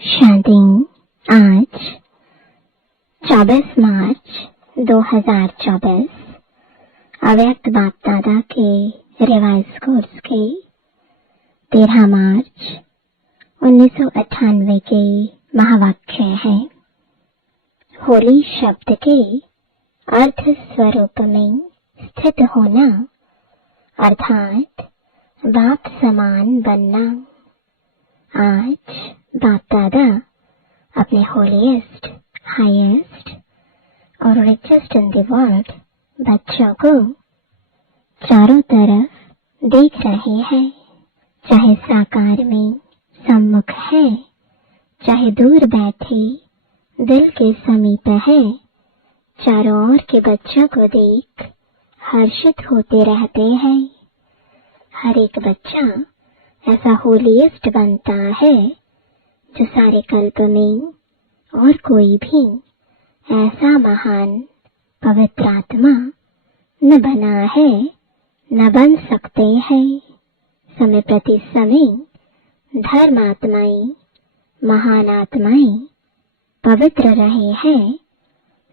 शांति। आज 24 मार्च 2024 अव्यक्त बाप दादा के रिवाइज कोर्स के 13 मार्च 1998 के महावाक्य है। होली शब्द के अर्थ स्वरूप में स्थित होना अर्थात बाप समान बनना। आज बाप दादा अपने होलीएस्ट, हाईएस्ट और रिचेस्ट इन द वर्ल्ड बच्चों को चारों तरफ देख रहे हैं, चाहे साकार में सम्मुख है, चाहे दूर बैठे दिल के समीप है। चारों ओर के बच्चों को देख हर्षित होते रहते हैं। हर एक बच्चा ऐसा होलीएस्ट बनता है जो सारे कल्प में और कोई भी ऐसा महान पवित्र आत्मा न बना है, न बन सकते हैं। समय प्रति समय धर्मात्माएं, महान आत्माएं पवित्र रहे हैं,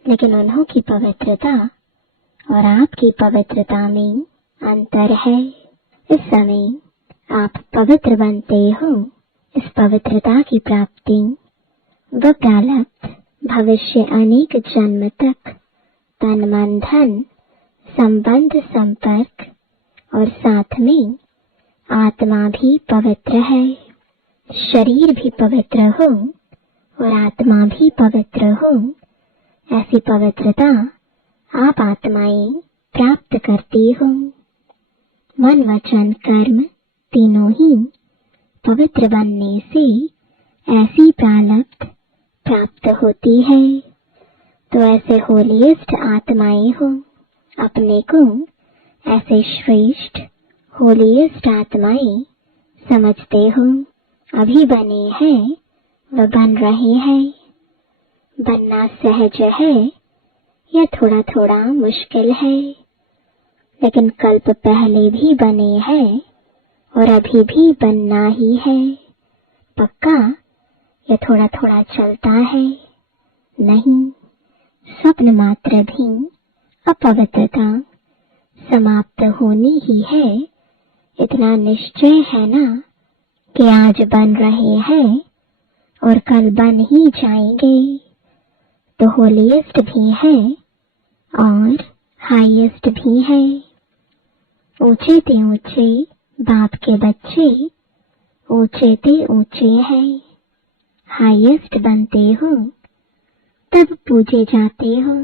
लेकिन उन्हों की पवित्रता और आपकी पवित्रता में अंतर है। इस समय आप पवित्र बनते हो। इस पवित्रता की प्राप्ति व प्रारब्ध भविष्य अनेक जन्म तक तन मन धन संबंध संपर्क और साथ में आत्मा भी पवित्र है, शरीर भी पवित्र हो और आत्मा भी पवित्र हो। ऐसी पवित्रता आप आत्माएं प्राप्त करती हो। मन वचन कर्म तीनों ही पवित्र बनने से ऐसी प्रारब्ध प्राप्त होती है। तो ऐसे होलीएस्ट आत्माएं हो, अपने को ऐसे श्रेष्ठ होलीएस्ट आत्माएं समझते हो। अभी बने हैं व बन रहे हैं। बनना सहज है या थोड़ा थोड़ा मुश्किल है, लेकिन कल्प पहले भी बने हैं और अभी भी बनना ही है। पक्का या थोड़ा थोड़ा चलता है? नहीं, स्वप्न मात्र भी अपवित्रता समाप्त होनी ही है। इतना निश्चय है ना कि आज बन रहे हैं और कल बन ही जाएंगे। तो होलीएस्ट भी है और हाईएस्ट भी है। ऊंचे ते ऊंचे बाप के बच्चे ऊंचे ते ऊंचे हैं। हाईएस्ट बनते हो तब पूजे जाते हो।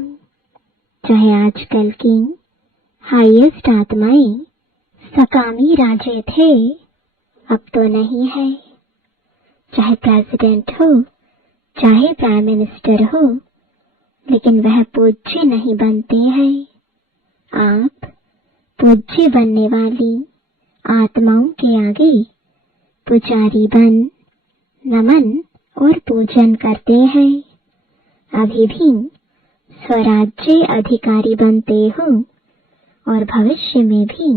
चाहे आजकल की हाईएस्ट आत्माएं सकामी राजे थे, अब तो नहीं है। चाहे प्रेसिडेंट हो, चाहे प्राइम मिनिस्टर हो, लेकिन वह पूज्य नहीं बनते हैं। आप पूज्य बनने वाली आत्माओं के आगे पुजारी बन नमन और पूजन करते हैं। अभी भी स्वराज्य अधिकारी बनते हो और भविष्य में भी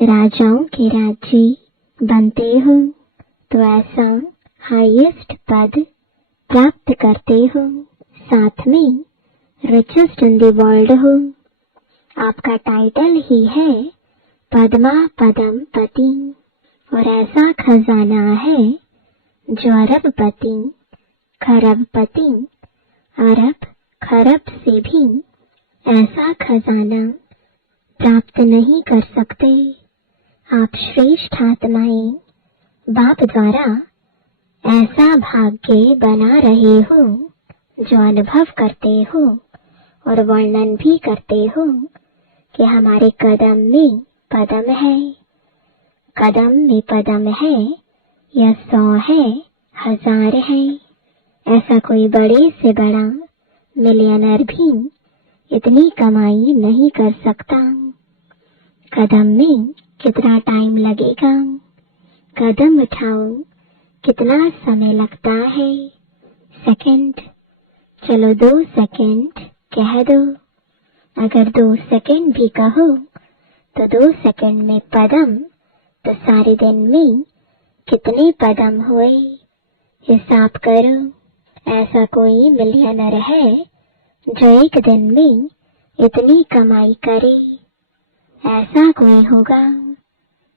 राजाओं के राज्य बनते हो। तो ऐसा हाईएस्ट पद प्राप्त करते हो, साथ में रिचेस्ट इन द वर्ल्ड हो। आपका टाइटल ही है पद्मा पदम पति, और ऐसा खजाना है जो अरबपति खरबपति अरब खरब से भी ऐसा खजाना प्राप्त नहीं कर सकते। आप श्रेष्ठ आत्माएं बाप द्वारा ऐसा भाग्य बना रहे हो जो अनुभव करते हो और वर्णन भी करते हो कि हमारे कदम में पदम है, कदम में पदम है, या 100 है, 1000 है। ऐसा कोई बड़े से बड़ा मिलियनर भी इतनी कमाई नहीं कर सकता। कदम में कितना टाइम लगेगा, कदम उठाओ कितना समय लगता है। सेकंड, चलो 2 सेकंड कह दो। अगर 2 सेकंड भी कहो तो 2 सेकंड में पदम, तो सारे दिन में कितने पदम हुए? हिसाब करो, ऐसा कोई मिलियनर है जो एक दिन में इतनी कमाई करे? ऐसा कोई होगा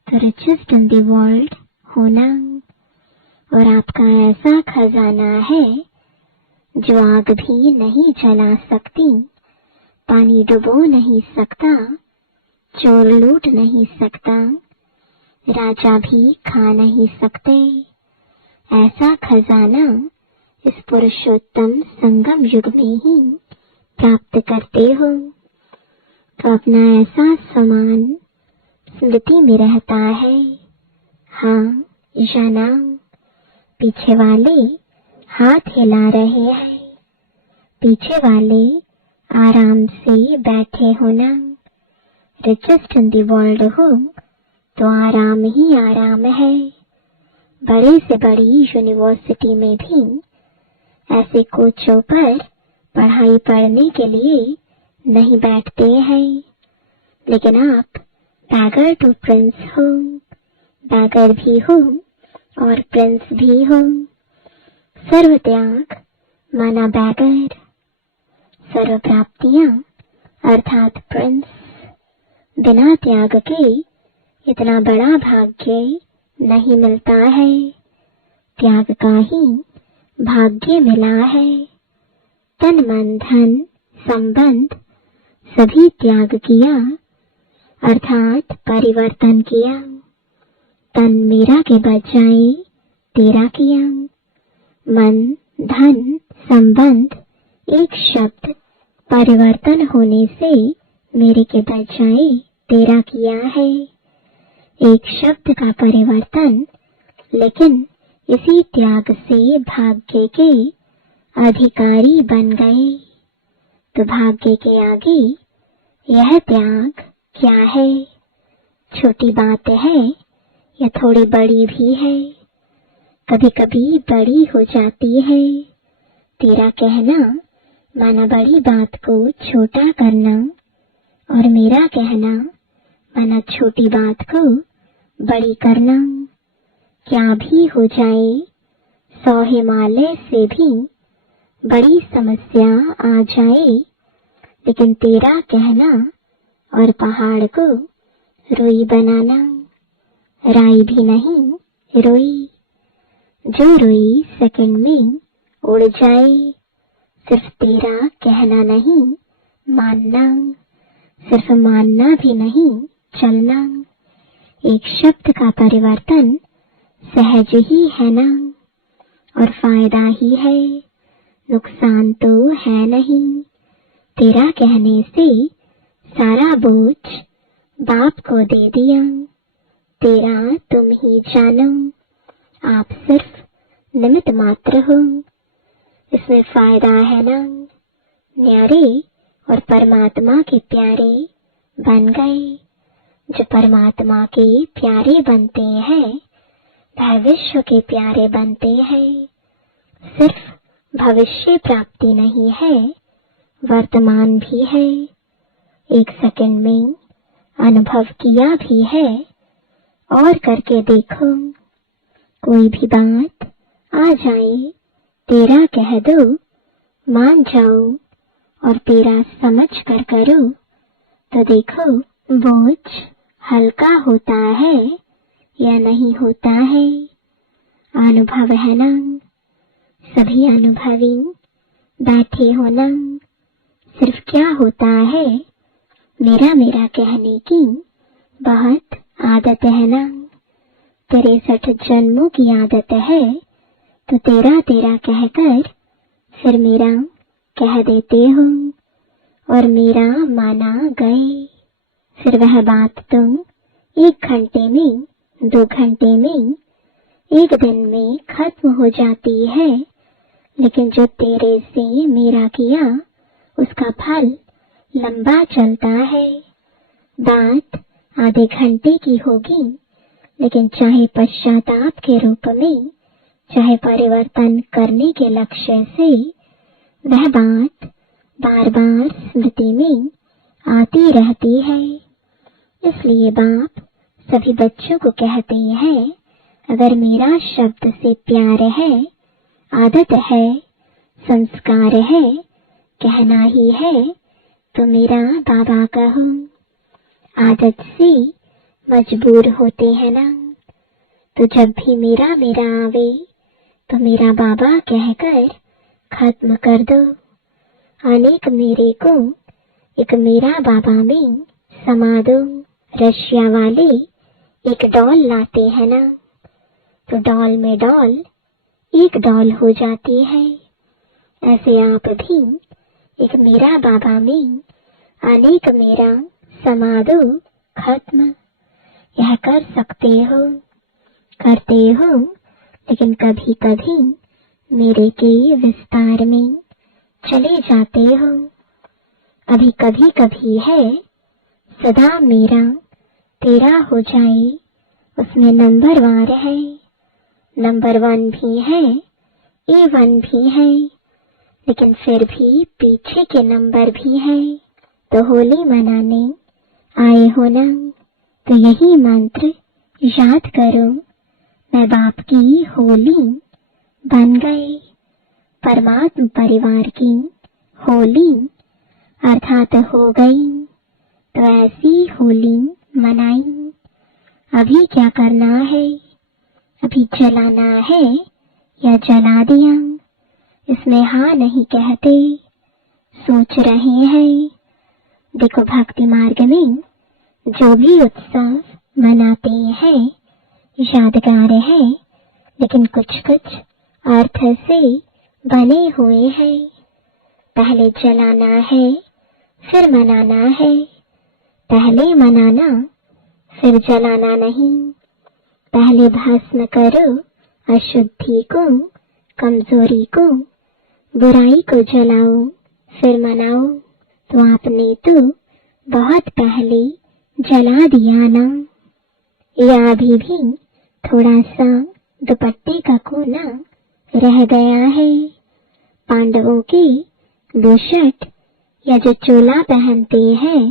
तो रिचेस्ट इन द वर्ल्ड होना। और आपका ऐसा खजाना है जो आग भी नहीं जला सकती, पानी डुबो नहीं सकता, चोर लूट नहीं सकता, राजा भी खा नहीं सकते। ऐसा खजाना इस पुरुषोत्तम संगम युग में ही प्राप्त करते हो। तो अपना ऐसा सामान स्मृति में रहता है, हाँ या ना? पीछे वाले हाथ हिला रहे हैं, पीछे वाले आराम से बैठे हो ना। रिचेस्ट इन द वर्ल्ड हो तो आराम ही आराम है। बड़ी से बड़ी यूनिवर्सिटी में भी ऐसे कोचों पर पढ़ाई पढ़ने के लिए नहीं बैठते हैं, लेकिन आप बैगर टू प्रिंस हो, बैगर भी हो और प्रिंस भी हो। सर्व त्याग माना बैगर, सर्व प्राप्तियां अर्थात प्रिंस। बिना त्याग के इतना बड़ा भाग्य नहीं मिलता है, त्याग का ही भाग्य मिला है। तन मन धन संबंध सभी त्याग किया, अर्थात परिवर्तन किया। तन मेरा के बजाय तेरा किया, मन धन संबंध एक शब्द परिवर्तन होने से मेरे के बजाय तेरा किया है। एक शब्द का परिवर्तन, लेकिन इसी त्याग से भाग्य के अधिकारी बन गए। तो भाग्य के आगे यह त्याग क्या है? छोटी बात है या थोड़ी बड़ी भी है? कभी कभी बड़ी हो जाती है। तेरा कहना माना बड़ी बात को छोटा करना, और मेरा कहना माना छोटी बात को बड़ी करना। क्या भी हो जाए, 100 हिमालय से भी बड़ी समस्या आ जाए, लेकिन तेरा कहना और पहाड़ को रुई बनाना। राई भी नहीं, रुई। जो रुई सेकंड में उड़ जाए। सिर्फ तेरा कहना नहीं, मानना। सिर्फ मानना भी नहीं, चलना। एक शब्द का परिवर्तन सहज ही है ना, और फायदा ही है, नुकसान तो है नहीं। तेरा कहने से सारा बोझ बाप को दे दिया। तेरा तुम ही जानो, आप सिर्फ निमित्त मात्र हो। इसमें फायदा है ना, न्यारे और परमात्मा के प्यारे बन गए। जो परमात्मा के प्यारे बनते हैं, वह विश्व के प्यारे बनते हैं। सिर्फ भविष्य प्राप्ति नहीं है, वर्तमान भी है। एक सेकंड में अनुभव किया भी है, और करके देखो। कोई भी बात आ जाए, तेरा कह दो, मान जाओ, और तेरा समझ कर करो, तो देखो बोझ हल्का होता है या नहीं होता है। अनुभव है ना, सभी अनुभवी बैठे हो ना। सिर्फ क्या होता है, मेरा मेरा कहने की बहुत आदत है ना। 63 जन्मों की आदत है, तो तेरा तेरा कहकर फिर मेरा कह देते हो, और मेरा माना गए। फिर वह बात तुम 1 घंटे में, 2 घंटे में, 1 दिन में खत्म हो जाती है, लेकिन जो तेरे से मेरा किया, उसका फल लंबा चलता है। बात आधे घंटे की होगी, लेकिन चाहे पश्चाताप के रूप में, चाहे परिवर्तन करने के लक्ष्य से, वह बात बार बार स्मृति में आती रहती है। इसलिए बाप सभी बच्चों को कहते हैं, अगर मेरा शब्द से प्यार है आदत है, संस्कार है, कहना ही है तो मेरा बाबा कहूँ। आदत से मजबूर होते हैं ना, तो जब भी मेरा मेरा आवे तो मेरा बाबा कहकर खत्म कर दो। अनेक मेरे को एक मेरा बाबा में समा दो। रशिया वाले एक डॉल लाते हैं ना, तो डॉल में डॉल एक डॉल हो जाती है। ऐसे आप भी एक मेरा बाबा में अनेक मेरा समा दो खत्म। यह कर सकते हो, करते हो, लेकिन कभी कभी मेरे के विस्तार में चले जाते हो। अभी कभी कभी है सदा मेरा तेरा हो जाए, उसमें नंबर वार है। नंबर 1 भी है, A1 भी है, लेकिन फिर भी पीछे के नंबर भी है। तो होली मनाने आए हो ना, तो यही मंत्र याद करो, मैं बाप की होली बन गए। परमात्म परिवार की होली अर्थात हो गई। तो ऐसी होली मनाई। अभी क्या करना है? अभी जलाना है या जला दिया? इसमें हाँ नहीं कहते, सोच रहे हैं। देखो भक्ति मार्ग में जो भी उत्सव मनाते हैं यादगार है, लेकिन कुछ कुछ अर्थ से बने हुए हैं। पहले जलाना है फिर मनाना है, पहले मनाना फिर जलाना नहीं। पहले भस्म करो अशुद्धि को, कमजोरी को, बुराई को जलाओ फिर मनाओ। तो आपने तो बहुत पहले जला दिया ना। या अभी भी थोड़ा सा दुपट्टे का कोना रह गया है। पांडवों के बुशट या जो चोला पहनते हैं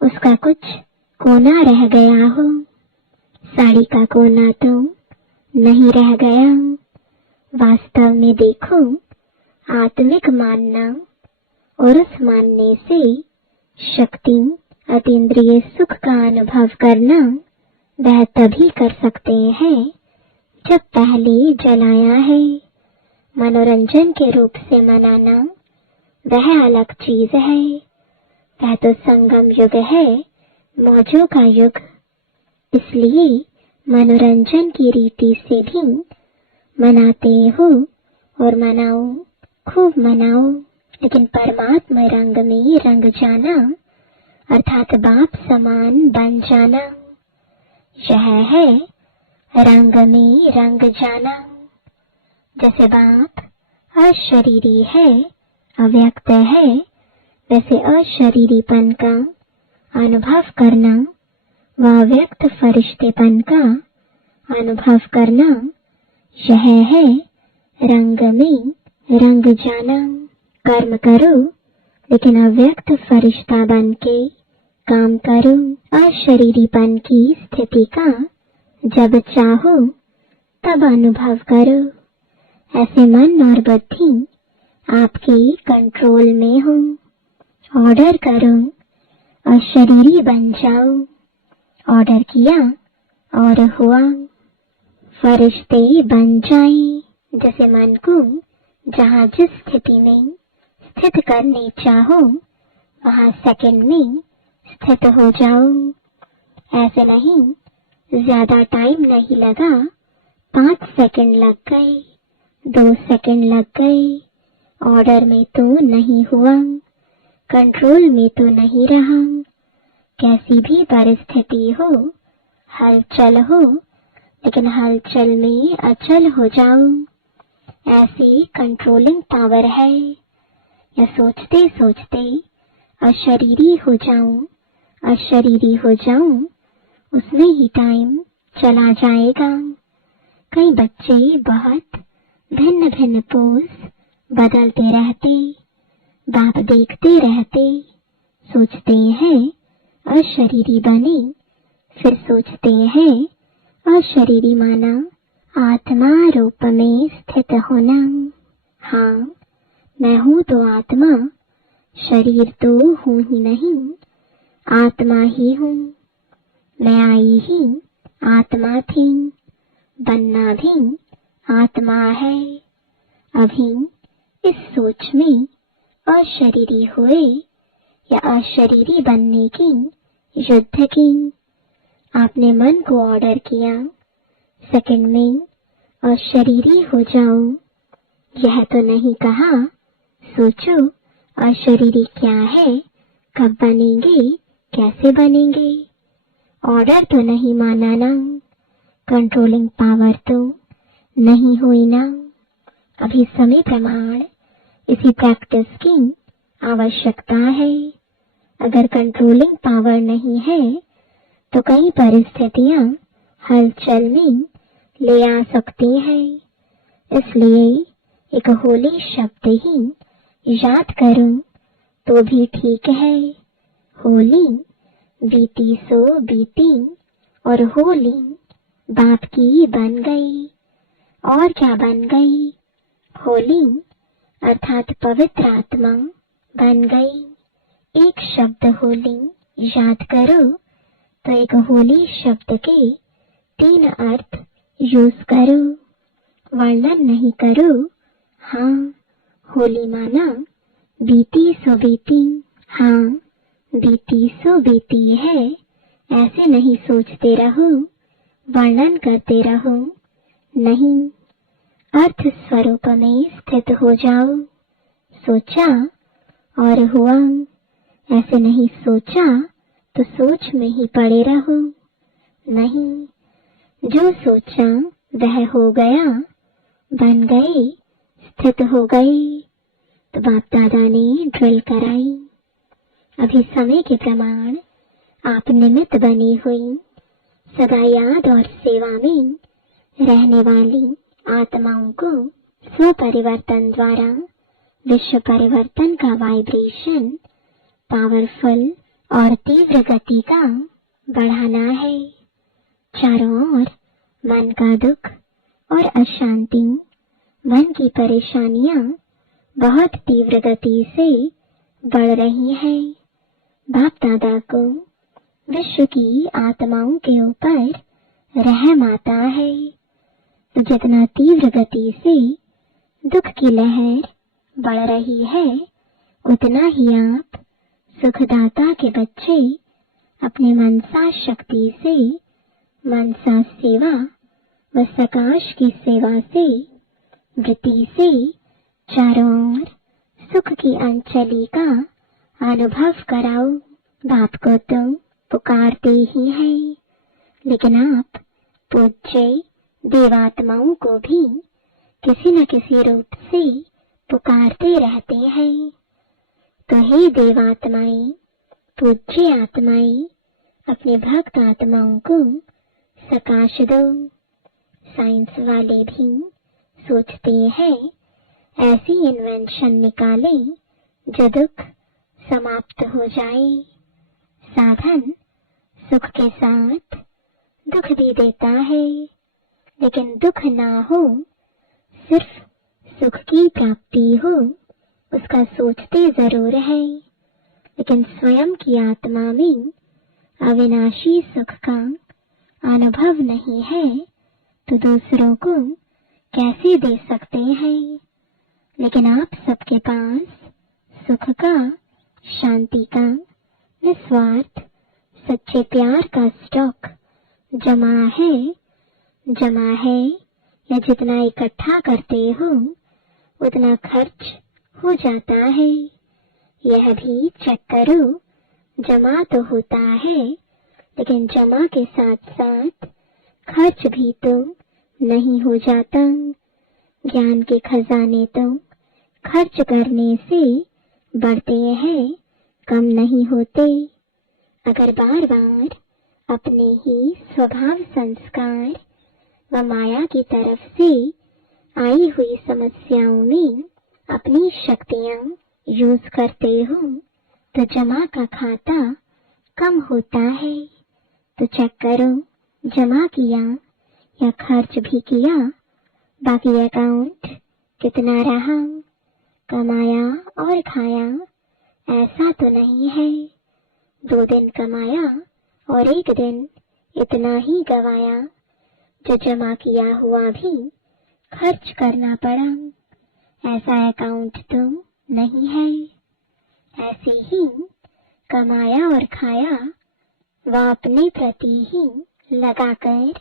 उसका कुछ कोना रह गया हो। साड़ी का कोना तो नहीं रह गया। वास्तव में देखो, आत्मिक मानना और उस मानने से शक्ति अतीन्द्रिय सुख का अनुभव करना वह तभी कर सकते हैं जब पहले जलाया है। मनोरंजन के रूप से मनाना वह अलग चीज है। वह तो संगम युग है, मौजों का युग। इसलिए मनोरंजन की रीति से भी मनाते हो और मनाओ, खूब मनाओ। लेकिन परमात्मा रंग में रंग जाना अर्थात बाप समान बन जाना, यह है रंग में रंग जाना। जैसे बाप अशरीरी है, अव्यक्त है, वैसे अशरीरीपन का अनुभव करना व अव्यक्त फरिश्तेपन का अनुभव करना, यह है रंग में रंग जाना। कर्म करो लेकिन अव्यक्त फरिश्ता बन के काम करो। अशरीरीपन की स्थिति का जब चाहो तब अनुभव करो। ऐसे मन और बुद्धि आपके कंट्रोल में हो। ऑर्डर करो, अशरीरी बन जाओ। ऑर्डर किया और हुआ। फरिश्ते बन जाए। जैसे मन को जहाँ जिस स्थिति में स्थित करने चाहो वहाँ सेकंड में स्थित हो जाओ। ऐसे नहीं, ज्यादा टाइम नहीं लगा, 5 सेकंड लग गए, 2 सेकंड लग गए। ऑर्डर में तो नहीं हुआ, कंट्रोल में तो नहीं रहा। कैसी भी परिस्थिति हो, हलचल हो, लेकिन हलचल में अचल हो जाओ। ऐसी कंट्रोलिंग पावर है। या सोचते सोचते अशरीरी हो जाऊं, अशरीरी हो जाऊं, उसमें ही टाइम चला जाएगा। कई बच्चे बहुत भिन्न भिन्न पोज बदलते रहते, बाप देखते रहते, सोचते हैं अशरीरी बने, फिर सोचते हैं अशरीरी माना आत्मा रूप में स्थित होना। हाँ, मैं हूँ तो आत्मा, शरीर तो हूँ ही नहीं, आत्मा ही हूँ। मैं आई ही आत्मा थी, बनना भी आत्मा है। अभी इस सोच में अशरीरी हुए या अशरीरी बनने की युद्ध की। आपने मन को ऑर्डर किया, सेकंड में अशरीरी हो जाओ। यह तो नहीं कहा सोचो अशरीरी क्या है, कब बनेंगे, कैसे बनेंगे। ऑर्डर तो नहीं माना ना, कंट्रोलिंग पावर तो नहीं हुई ना। अभी समय प्रमाण इसी प्रैक्टिस की आवश्यकता है। अगर कंट्रोलिंग पावर नहीं है तो कई परिस्थितियां हलचल में ले आ सकती हैं। इसलिए एक होली शब्द ही याद करूं तो भी ठीक है। होली बीती सो बीती और होली बाप की बन गई। और क्या बन गई? होली अर्थात पवित्र आत्मा बन गई। एक शब्द होली याद करो तो एक होली शब्द के 3 अर्थ यूज करो, वर्णन नहीं करो। हाँ, होली माना बीती सो बीती। हाँ, बीती सो बीती है, ऐसे नहीं सोचते रहो, वर्णन करते रहो। नहीं, अर्थ स्वरूप में स्थित हो जाओ। सोचा और हुआ, ऐसे नहीं सोचा तो सोच में ही पड़े रहो। नहीं, जो सोचा वह हो गया, बन गए, स्थित हो गए। तो बाप दादा ने ड्रिल कराई। अभी समय के प्रमाण आप निमित्त बनी हुई सदा याद और सेवा में रहने वाली आत्माओं को स्वपरिवर्तन द्वारा विश्व परिवर्तन का वाइब्रेशन पावरफुल और तीव्र गति का बढ़ाना है। चारों ओर मन का दुख और अशांति, मन की परेशानियां बहुत तीव्र गति से बढ़ रही हैं। बाप दादा को विश्व की आत्माओं के ऊपर रहम आता है। तो जितना तीव्र गति से दुख की लहर बढ़ रही है, उतना ही आप सुखदाता के बच्चे अपने मनसा शक्ति से, मनसा सेवा व सकाश की सेवा से, वृत्ति से चारों ओर सुख की अंचली का अनुभव कराओ। बाप को तो पुकारते ही हैं, लेकिन आप पूज्य देवात्माओं को भी किसी न किसी रूप से पुकारते रहते हैं। तो हे देवात्माएं, पूज्य आत्माएं, अपने भक्त आत्माओं को सकाश दो। साइंस वाले भी सोचते हैं ऐसी इन्वेंशन निकालें जो दुख समाप्त हो जाए। साधन सुख के साथ दुख भी देता है, लेकिन दुख ना हो, सिर्फ सुख की प्राप्ति हो, उसका सोचते जरूर है। लेकिन स्वयं की आत्मा में अविनाशी सुख का अनुभव नहीं है तो दूसरों को कैसे दे सकते हैं। लेकिन आप सबके पास सुख का, शांति का, निस्वार्थ सच्चे प्यार का स्टॉक जमा है या जितना इकट्ठा करते हो उतना खर्च हो जाता है। यह भी चेक करो, जमा तो होता है, लेकिन जमा के साथ साथ खर्च भी तो नहीं हो जाता। ज्ञान के खजाने तो खर्च करने से बढ़ते हैं, कम नहीं होते। अगर बार बार अपने ही स्वभाव संस्कार व माया की तरफ से आई हुई समस्याओं में अपनी शक्तियां यूज करते हो तो जमा का खाता कम होता है। तो चेक करो, जमा किया या खर्च भी किया, बाकी अकाउंट कितना रहा, कमाया और खाया ऐसा तो नहीं है। 2 दिन कमाया और 1 दिन इतना ही गवाया, जो जमा किया हुआ भी खर्च करना पड़ा, ऐसा अकाउंट तो नहीं है। ऐसे ही कमाया और खाया वह अपने प्रति ही लगाकर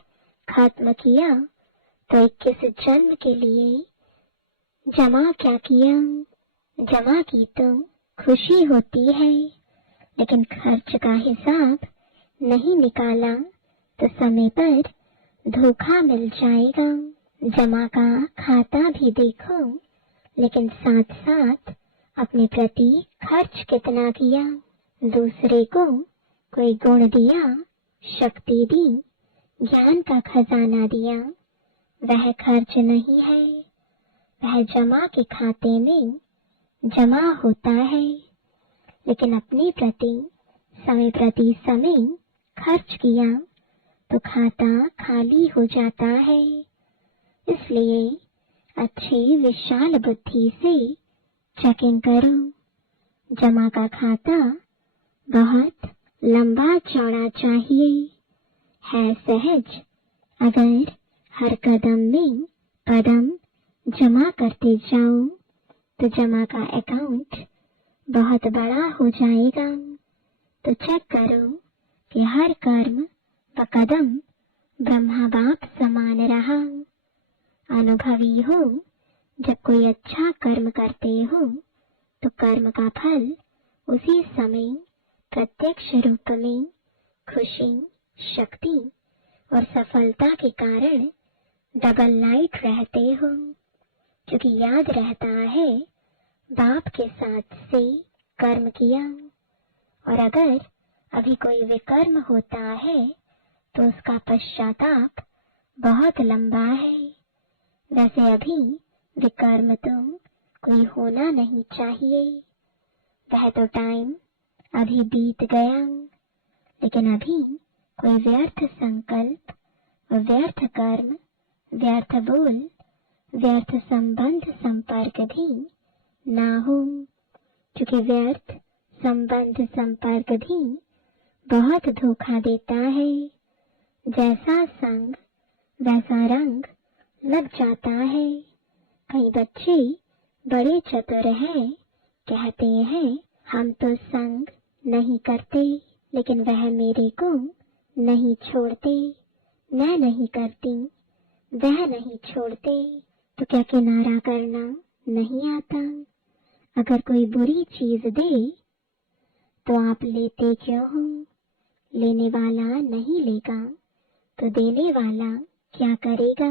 खत्म किया, तो 21 जन्म के लिए जमा क्या किया। जमा की तो खुशी होती है, लेकिन खर्च का हिसाब नहीं निकाला तो समय पर धोखा मिल जाएगा। जमा का खाता भी देखो, लेकिन साथ साथ अपने प्रति खर्च कितना किया। दूसरे को कोई गुण दिया, शक्ति दी, ज्ञान का खजाना दिया, वह खर्च नहीं है, वह जमा के खाते में जमा होता है। लेकिन अपने प्रति प्रति समय खर्च किया तो खाता खाली हो जाता है। इसलिए अच्छी विशाल बुद्धि से चेकिंग करो। जमा का खाता बहुत लंबा चौड़ा चाहिए, है सहज। अगर हर कदम में कदम जमा करते जाओ तो जमा का अकाउंट बहुत बड़ा हो जाएगा। तो चेक करो कि हर कर्म व कदम ब्रह्मा बाप समान रहा। अनुभवी हो, जब कोई अच्छा कर्म करते हो तो कर्म का फल उसी समय प्रत्यक्ष रूप में खुशी, शक्ति और सफलता के कारण डबल लाइट रहते हो, क्योंकि याद रहता है बाप के साथ से कर्म किया। और अगर अभी कोई विकर्म होता है तो उसका पश्चाताप बहुत लंबा है। वैसे अभी विकर्म तो कोई होना नहीं चाहिए, वह तो टाइम अभी बीत गया। लेकिन अभी कोई व्यर्थ संकल्प, व्यर्थ कर्म, व्यर्थ बोल, व्यर्थ संबंध संपर्क भी ना हो, क्योंकि व्यर्थ संबंध संपर्क भी बहुत धोखा देता है। जैसा संग वैसा रंग लग जाता है। कई बच्चे बड़े चतुर हैं, कहते हैं हम तो संग नहीं करते, लेकिन वह मेरे को नहीं छोड़ते, मैं नहीं करती, वह नहीं छोड़ते। तो क्या किनारा करना नहीं आता? अगर कोई बुरी चीज दे तो आप लेते क्यों हो? लेने वाला नहीं लेगा तो देने वाला क्या करेगा?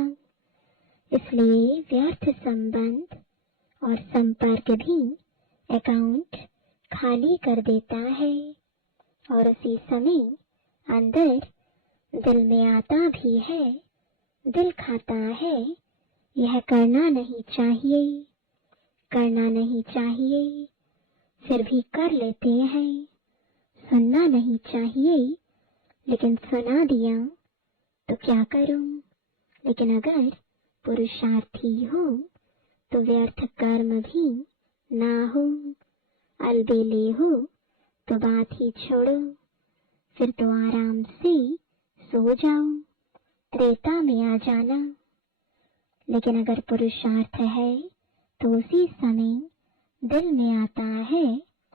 इसलिए व्यर्थ संबंध और संपर्क भी अकाउंट खाली कर देता है। और उसी समय अंदर दिल में आता भी है, दिल खाता है, यह करना नहीं चाहिए, करना नहीं चाहिए, फिर भी कर लेते हैं। सुनना नहीं चाहिए, लेकिन सुना दिया तो क्या करूं? लेकिन अगर पुरुषार्थी हो तो व्यर्थ कर्म भी ना हो। अलबेले हो तो बात ही छोड़ो, फिर तो आराम से सो जाओ, त्रेता में आ जाना। लेकिन अगर पुरुषार्थ है तो उसी समय दिल में आता है,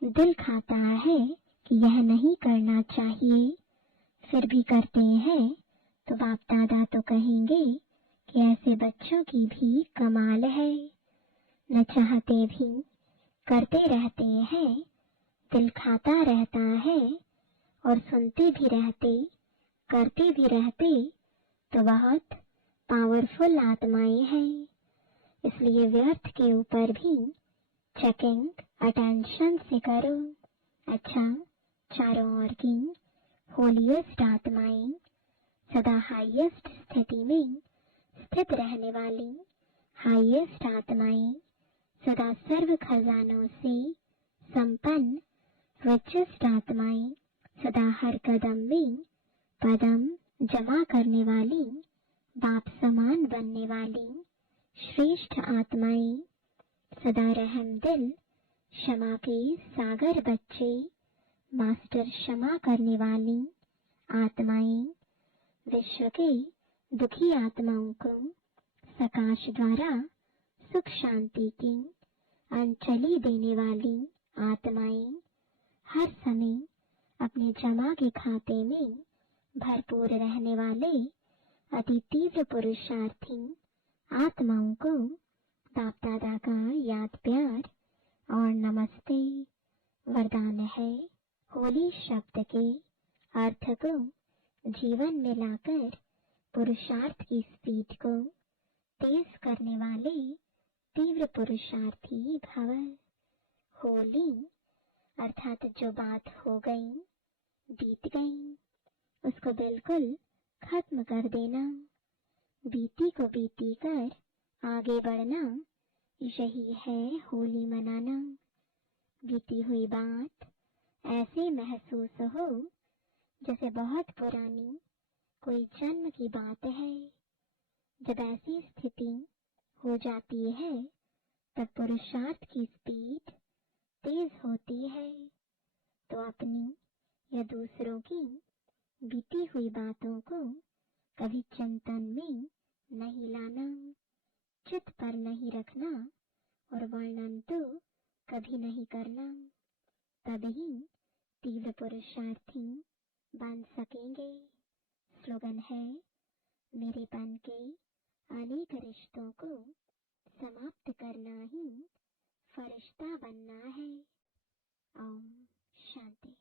दिल खाता है कि यह नहीं करना चाहिए, फिर भी करते हैं, तो बाप दादा तो कहेंगे कि ऐसे बच्चों की भी कमाल है। न चाहते भी करते रहते हैं, दिल खाता रहता है, और सुनते भी रहते, करते भी रहते, तो बहुत पावरफुल आत्माएं हैं। इसलिए व्यर्थ के ऊपर भी चेकिंग अटेंशन से करो। अच्छा, चारों ओर की होलिएस्ट आत्माएं, सदा हाईएस्ट स्थिति में स्थित रहने वाली हाईएस्ट आत्माएं, सदा सर्व खजानों से संपन्न रिचेस्ट आत्माएं, सदा हर कदम में पदम जमा करने वाली बाप समान बनने वाली श्रेष्ठ आत्माएं, सदा रहम दिल, क्षमा के सागर बच्चे, मास्टर क्षमा करने वाली आत्माएं, विश्व के दुखी आत्माओं को सकाश द्वारा सुख शांति की अंजलि देने वाली आत्माएं, हर समय अपने जमा के खाते में भरपूर रहने वाले अति तीव्र पुरुषार्थी आत्माओं को बाप दादा का याद प्यार और नमस्ते। वरदान है, होली शब्द के अर्थ को जीवन में लाकर पुरुषार्थ की स्पीड को तेज करने वाले तीव्र पुरुषार्थी भव। होली अर्थात जो बात हो गई बीत गई उसको बिल्कुल खत्म कर देना, बीती को बीती कर आगे बढ़ना, यही है होली मनाना। बीती हुई बात ऐसे महसूस हो जैसे बहुत पुरानी कोई जन्म की बात है। जब ऐसी स्थिति हो जाती है तब पुरुषार्थ की स्पीड तेज होती है। तो अपनी या दूसरों की बीती हुई बातों को कभी चिंतन में नहीं लाना, चित्त पर नहीं रखना और वर्णन तो कभी नहीं करना। तभी तीव्र पुरुषार्थी बन सकेंगे। स्लोगन है, मेरेपन के अनेक रिश्तों को समाप्त करना ही फरिश्ता बनना है। ओम शांति।